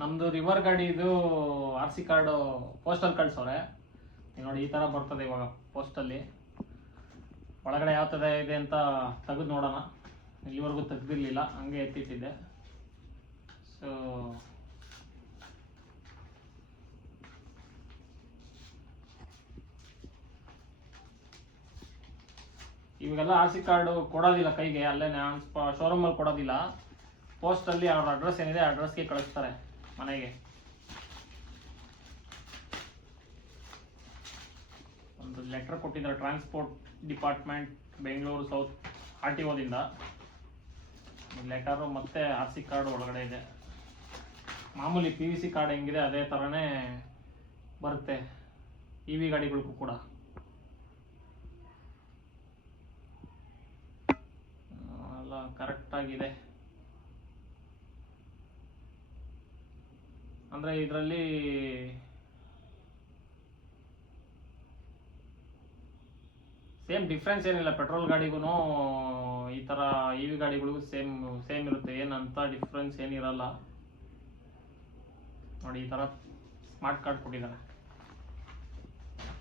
ನಮ್ದು ರಿವರ್ ಗಾಡಿ ಇದು ಆರ್ ಸಿ ಕಾರ್ಡು ಪೋಸ್ಟಲ್ ಕಳ್ಸವ್ರೆ ಈಗ ನೋಡಿ ಈ ಥರ ಬರ್ತದೆ ಇವಾಗ ಪೋಸ್ಟಲ್ಲಿ ಒಳಗಡೆ ಯಾವ ಥರ ಇದೆ ಅಂತ ತೆಗೆದು ನೋಡೋಣ. ಇಲ್ಲಿವರೆಗೂ ತೆಗ್ದಿರ್ಲಿಲ್ಲ, ಹಂಗೆ ಎತ್ತಿಟ್ಟಿದ್ದೆ. ಸೊ ಇವಾಗೆಲ್ಲ ಆರ್ ಸಿ ಕಾರ್ಡು ಕೊಡೋದಿಲ್ಲ ಕೈಗೆ ಅಲ್ಲೇ ಶೋರೂಮಲ್ಲಿ ಕೊಡೋದಿಲ್ಲ. ಪೋಸ್ಟಲ್ಲಿ ಅವ್ರ ಅಡ್ರೆಸ್ ಏನಿದೆ ಅಡ್ರೆಸ್ಗೆ ಕಳಿಸ್ತಾರೆ. ಮನೆಗೆ. ಒಂದು ಲೆಟರ್ ಕೊಟ್ಟಿದ್ದಾರೆ transport department Bengaluru south R T ಓದಿಂದ letter ಮತ್ತೆ ಆರ್ ಸಿ ಕಾರ್ಡ್ ಒಳಗಡೆ ಇದೆ. ಮಾಮೂಲಿ ಪಿ ವಿ ಸಿ ಕಾರ್ಡ್ ಹೆಂಗಿದೆ, ಅದೇ ಥರನೇ ಬರುತ್ತೆ. ಇ ವಿ ಗಾಡಿಗಳಿಗೂ ಕೂಡ. ಎಲ್ಲ ಕರೆಕ್ಟಾಗಿದೆ ಅಂದರೆ ಇದರಲ್ಲಿ ಸೇಮ್ ಡಿಫ್ರೆನ್ಸ್ ಏನಿಲ್ಲ. ಪೆಟ್ರೋಲ್ ಗಾಡಿಗೂ ಈ ಥರ ಇ ವಿ ಗಾಡಿಗಳಿಗೂ ಸೇಮ್ ಸೇಮ್ ಇರುತ್ತೆ. ಏನಂತ ಡಿಫ್ರೆನ್ಸ್ ಏನಿರಲ್ಲ. ನೋಡಿ, ಈ ಥರ ಸ್ಮಾರ್ಟ್ ಕಾರ್ಡ್ ಕೊಟ್ಟಿದ್ದಾರೆ.